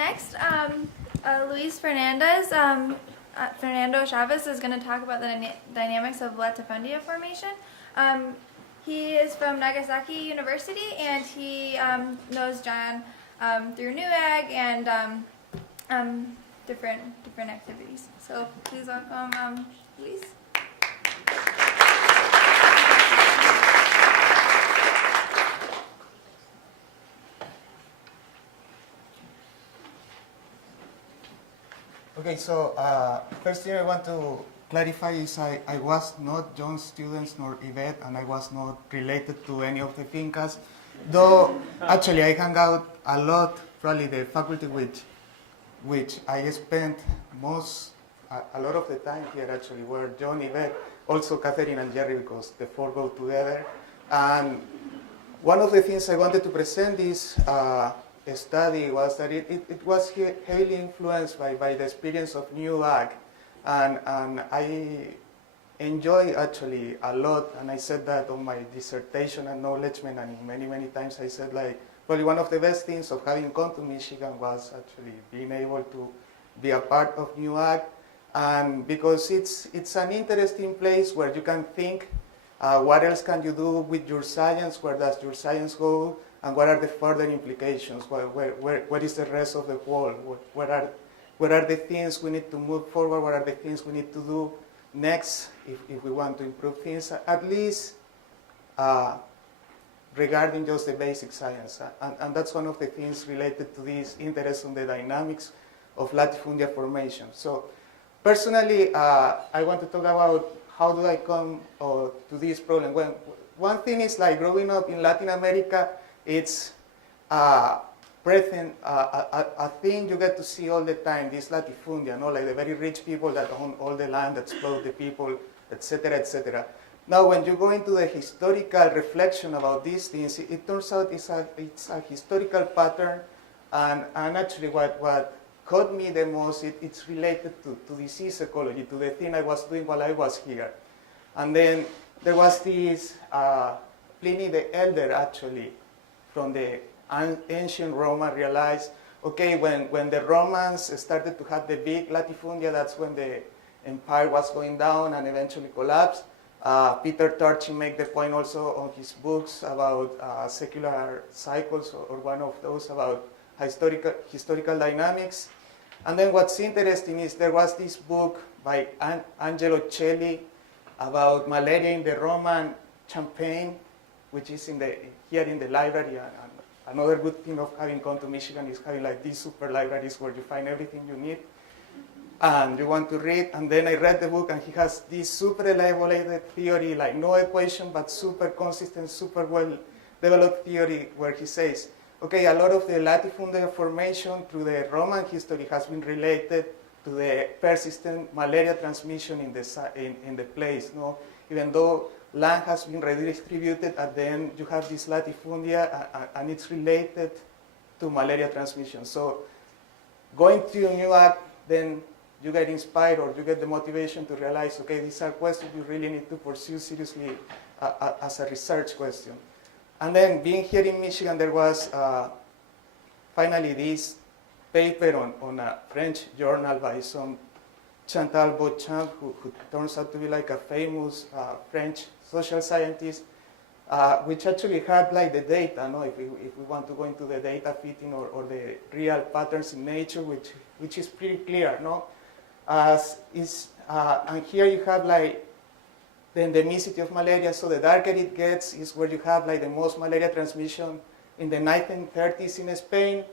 next, Fernando Chaves is going to talk about the dynamics of Latifundia formation. He is from Nagasaki University, and he knows John through Newegg and different activities. So please welcome Luis. Okay, so first thing I want to clarify is I was not John's student nor Yvette, and I was not related to any of the fincas, though actually I hang out a lot, probably the faculty which I spent a lot of the time here actually were John, Yvette, also Catherine and Jerry, because the four go together. And one of the things I wanted to present this study was that it was heavily influenced by the experience of New Ag, and I enjoy actually a lot, and I said that on my dissertation acknowledgement, and many times I said, like, probably one of the best things of having come to Michigan was actually being able to be a part of New Ag, and because it's an interesting place where you can think what else can you do with your science, where does your science go, and what are the further implications? What is the rest of the world? What are the things we need to move forward? What are the things we need to do next if we want to improve things, at least regarding just the basic science? And that's one of the things related to this interest in the dynamics of Latifundia formation. So personally, I want to talk about how do I come to this problem. One thing is, like, growing up in Latin America, it's present, a thing you get to see all the time, this latifundia, like the very rich people that own all the land, that exploit the people, etc., etc. Now, when you go into the historical reflection about these things, it turns out it's a historical pattern, and actually what caught me the most, it's related to disease ecology, to the thing I was doing while I was here. And then there was this Pliny the Elder, actually, from the ancient Roma, realized, okay, when the Romans started to have the big latifundia, that's when the empire was going down and eventually collapsed. Peter Turchin made the point also on his books about secular cycles, or one of those about historical dynamics. And then what's interesting is there was this book by Angelo Celli about malaria in the Roman Champagne, which is here in the library. And another good thing of having come to Michigan is having like these super libraries where you find everything you need and you want to read. And then I read the book, and he has this super elaborated theory, like no equation, but super consistent, super well developed theory, where he says, okay, a lot of the latifundia formation through the Roman history has been related to the persistent malaria transmission in the place. Even though land has been redistributed, at the end you have this latifundia, and it's related to malaria transmission. So going to New Ag, then you get inspired, or you get the motivation to realize, okay, these are questions you really need to pursue seriously as a research question. And then being here in Michigan, there was finally this paper on a French journal by some Chantal Beauchamp, who turns out to be like a famous French social scientist, which actually had like the data, if we want to go into the data fitting or the real patterns in nature, which is pretty clear, and here you have like the endemicity of malaria. So the darker it gets is where you have like the most malaria transmission in the 1930s in Spain,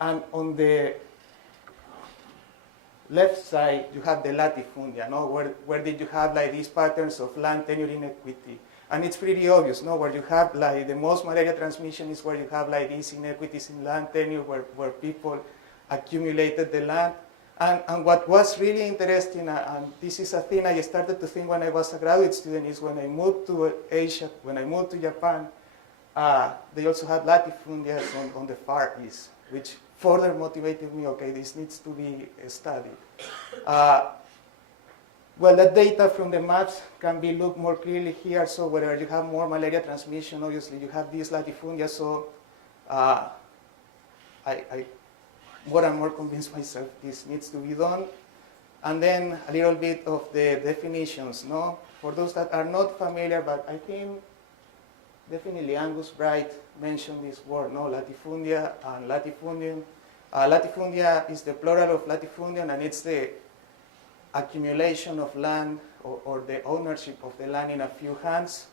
and on the left side, you have the latifundia, where did you have like these patterns of land tenure inequity. And it's pretty obvious, where you have like the most malaria transmission is where you have like these inequities in land tenure, where people accumulated the land. And what was really interesting, and this is a thing I started to think when I was a graduate student, is when I moved to Asia, when I moved to Japan, they also had latifundias on the Far East, which further motivated me, okay, this needs to be studied. Well, the data from the maps can be looked more clearly here. So where you have more malaria transmission, obviously you have this latifundia. So more and more convinced myself this needs to be done. And then a little bit of the definitions, no? For those that are not familiar, but I think definitely Angus Bright mentioned this word, no? Latifundia and latifundium. Latifundia is the plural of latifundium, and it's the accumulation of land or the ownership of the land in a few hands.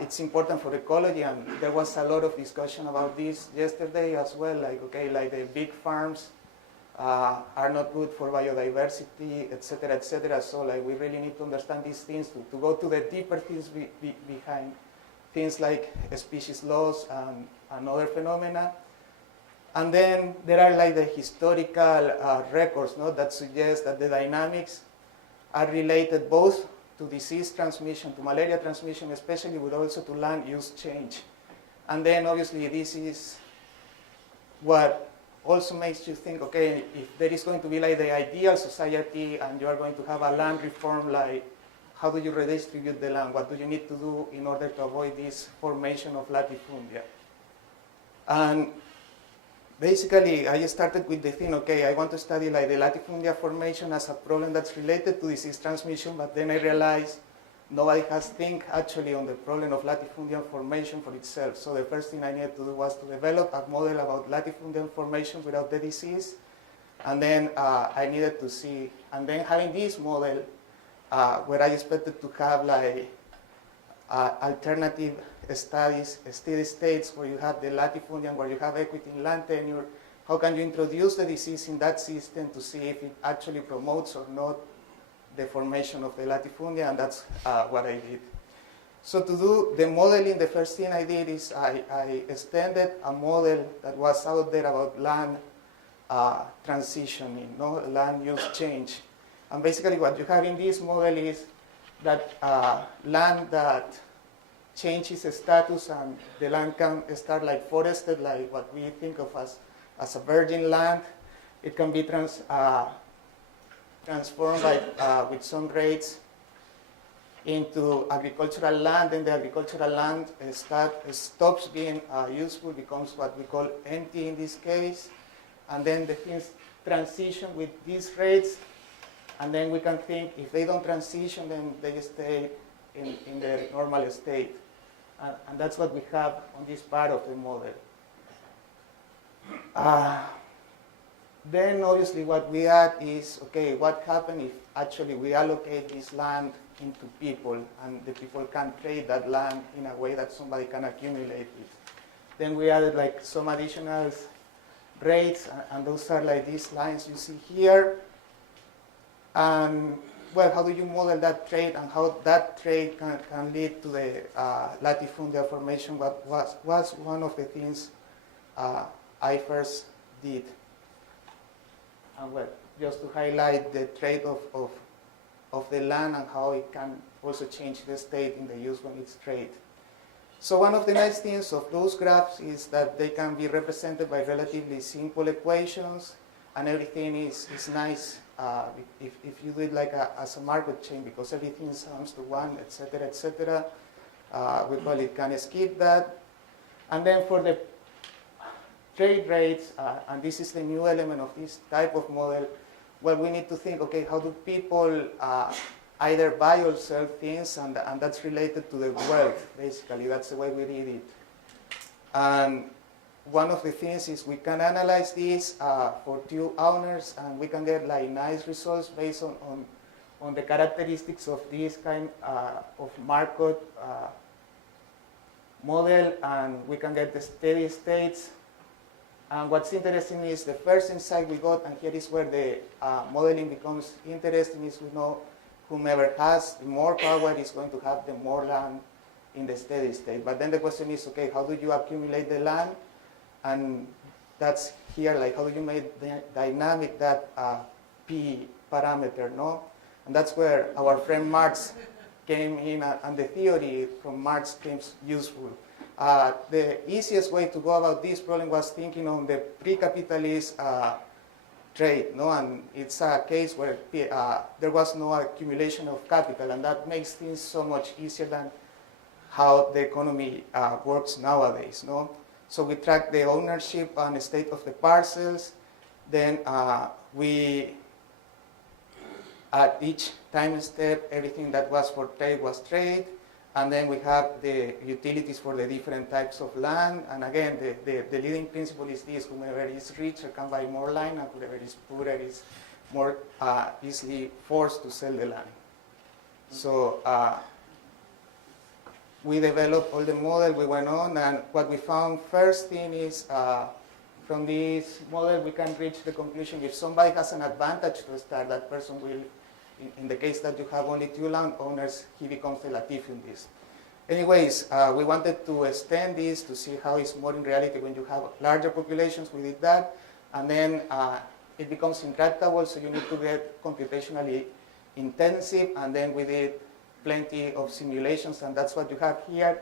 It's important for ecology, and there was a lot of discussion about this yesterday as well, like, okay, like the big farms are not good for biodiversity, etc., etc. So like we really need to understand these things to go to the deeper things behind things like species loss and other phenomena. And then there are like the historical records, no, that suggest that the dynamics are related both to disease transmission, to malaria transmission especially, but also to land use change. And then obviously this is what also makes you think, okay, if there is going to be like the ideal society and you are going to have a land reform, like how do you redistribute the land? What do you need to do in order to avoid this formation of latifundia? And basically, I started with the thing, okay, I want to study like the latifundia formation as a problem that's related to disease transmission, but then I realized nobody has think actually on the problem of latifundian formation for itself. So the first thing I needed to do was to develop a model about latifundian formation without the disease. And then I needed to see, and then having this model where I expected to have like alternative studies, steady states where you have the latifundian, where you have equity in land tenure. How can you introduce the disease in that system to see if it actually promotes or not the formation of the latifundia? And that's what I did. So to do the modeling, the first thing I did is I extended a model that was out there about land transitioning, no? Land use change. And basically what you have in this model is that land that changes its status and the land can start like forested, like what we think of as a virgin land. It can be transformed with some rates into agricultural land, and the agricultural land stops being useful, becomes what we call empty in this case, and then the things transition with these rates. And then we can think if they don't transition, then they stay in their normal state. And that's what we have on this part of the model. Then obviously what we add is, okay, what happens if actually we allocate this land into people and the people can trade that land in a way that somebody can accumulate it. Then we added like some additional rates, and those are like these lines you see here. And well, how do you model that trade and how that trade can lead to the latifundia formation? What was one of the things I first did. And well, just to highlight the trade of the land and how it can also change the state in the use when it's traded. So one of the nice things of those graphs is that they can be represented by relatively simple equations, and everything is nice if you do it like as a market chain, because everything sums to 1, etc., etc. We probably can skip that. And then for the trade rates, and this is the new element of this type of model, well, we need to think, okay, how do people either buy or sell things, and that's related to the wealth, basically. That's the way we read it. And one of the things is we can analyze this for 2 owners, and we can get like nice results based on the characteristics of this kind of market model, and we can get the steady states. And what's interesting is the first insight we got, and here is where the modeling becomes interesting, is we know whomever has more power is going to have the more land in the steady state. But then the question is, okay, how do you accumulate the land? And that's here, like how do you make dynamic that P parameter, no? And that's where our friend Marx came in, and the theory from Marx came useful. The easiest way to go about this problem was thinking on the pre-capitalist trade, no? And it's a case where there was no accumulation of capital, and that makes things so much easier than how the economy works nowadays, no? So we track the ownership and state of the parcels, Then we, at each time step, everything that was for trade was trade. And then we have the utilities for the different types of land. And again, the leading principle is this: whomever is richer can buy more land, and whoever is poorer is more easily forced to sell the land. So we developed all the model, we went on, and what we found first thing is from this model we can reach the conclusion if somebody has an advantage to start, that person will, in the case that you have only 2 landowners, he becomes the latifundist. Anyways, we wanted to extend this to see how it's more in reality when you have larger populations. We did that, and then it becomes intractable, so you need to get computationally intensive, and then we did plenty of simulations, and that's what you have here.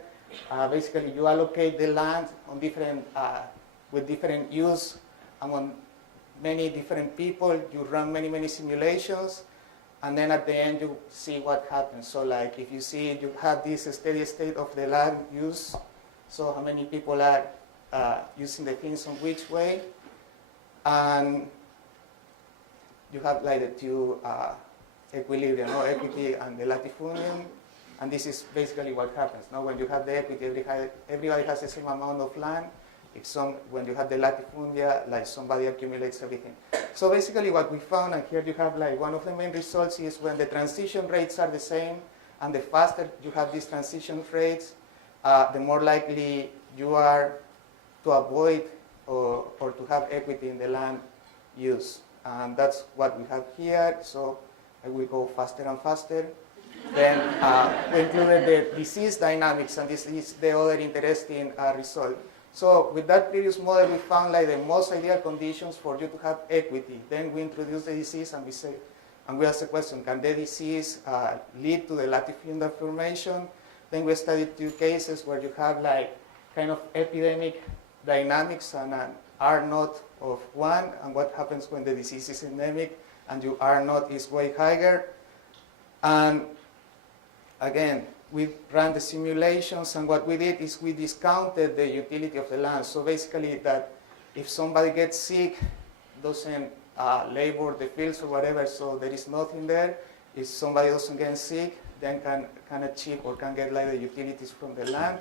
Basically, you allocate the land on different, with different use among many different people. You run many, many simulations, and then at the end you see what happens. So like if you see you have this steady state of the land use, so how many people are using the things on which way, and you have like the 2 equilibrium, no? Equity and the latifundium, and this is basically what happens. Now, when you have the equity, everybody has the same amount of land. When you have the latifundia, like somebody accumulates everything. So basically, what we found, and here you have like one of the main results, is when the transition rates are the same, and the faster you have these transition rates, the more likely you are to avoid or to have equity in the land use. And that's what we have here. So I will go faster and faster. Then we included the disease dynamics, and this is the other interesting result. So with that previous model, we found like the most ideal conditions for you to have equity. Then we introduced the disease, and we asked the question: can the disease lead to the latifundal formation? Then we studied 2 cases where you have like kind of epidemic dynamics and an R naught of 1, and what happens when the disease is endemic and your R naught is way higher. And again, we ran the simulations, and what we did is we discounted the utility of the land. So basically that if somebody gets sick, doesn't labor the fields or whatever, so there is nothing there. If somebody doesn't get sick, then can achieve or can get like the utilities from the land.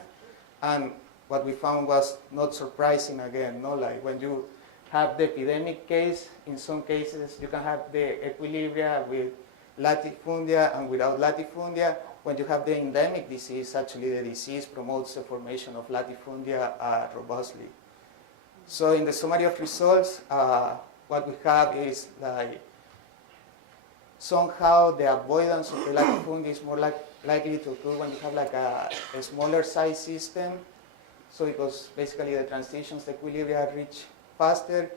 And what we found was not surprising again, no? Like when you have the epidemic case, in some cases you can have the equilibria with latifundia and without latifundia. When you have the endemic disease, actually the disease promotes the formation of latifundia robustly. So in the summary of results, what we have is like somehow the avoidance of the latifundia is more likely to occur when you have like a smaller size system. So because basically the transitions, the equilibria reach faster.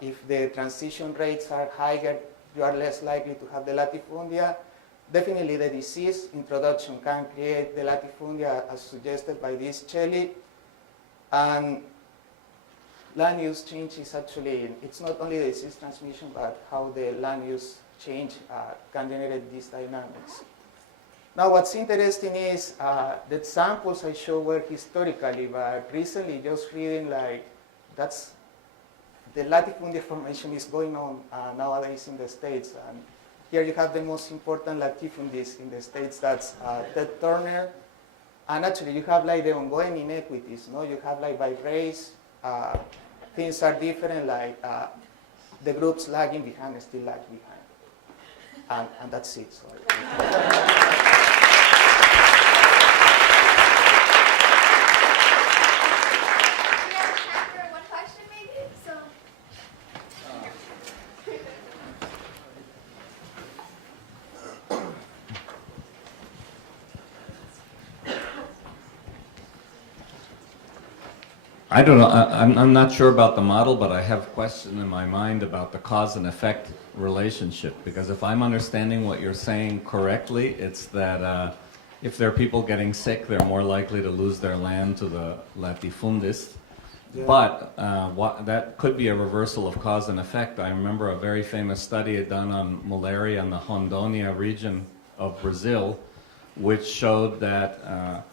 If the transition rates are higher, you are less likely to have the latifundia. Definitely the disease introduction can create the latifundia as suggested by this Shelley. And land use change is actually, it's not only the disease transmission, but how the land use change can generate these dynamics. Now what's interesting is the examples I showed were historically, but recently just reading like that's the latifundia formation is going on nowadays in the States. And here you have the most important latifundist in the States, that's Ted Turner. And actually you have like the ongoing inequities, no? You have like by race, things are different, like the groups lagging behind still lag behind. And that's it. Sorry. I don't know, I'm not sure about the model, but I have a question in my mind about the cause and effect relationship. Because if I'm understanding what you're saying correctly, it's that if there are people getting sick, they're more likely to lose their land to the latifundist. Yeah. But that could be a reversal of cause and effect. I remember a very famous study done on malaria in the Rondônia region of Brazil, which showed that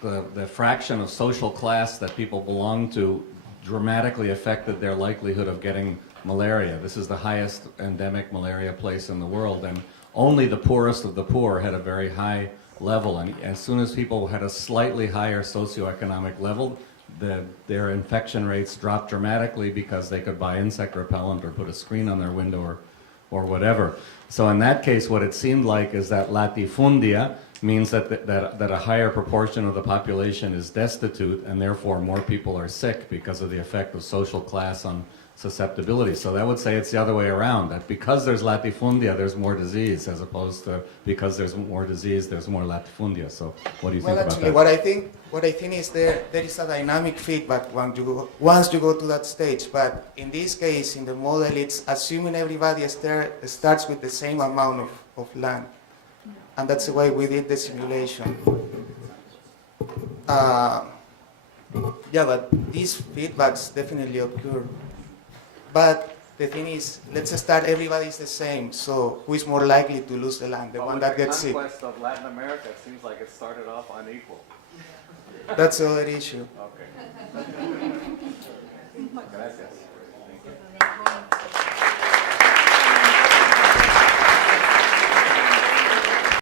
the fraction of social class that people belong to dramatically affected their likelihood of getting malaria. This is the highest endemic malaria place in the world, and only the poorest of the poor had a very high level. And as soon as people had a slightly higher socioeconomic level, their infection rates dropped dramatically because they could buy insect repellent or put a screen on their window or whatever. So in that case, what it seemed like is that latifundia means that a higher proportion of the population is destitute, and therefore more people are sick because of the effect of social class on susceptibility. So that would say it's the other way around, that because there's latifundia, there's more disease, as opposed to because there's more disease, there's more latifundia. So what do you think about actually, that? what I think is there is a dynamic feedback once you go to that stage. But in this case, in the model, it's assuming everybody starts with the same amount of land. And that's the way we did the simulation. Yeah, but these feedbacks definitely occur. But the thing is, let's start, everybody's the same, so who is more likely to lose the land? The one that gets sick. With the conquest of Latin America, it seems like it started off unequal. That's the other issue. Okay. Gracias. Thank you.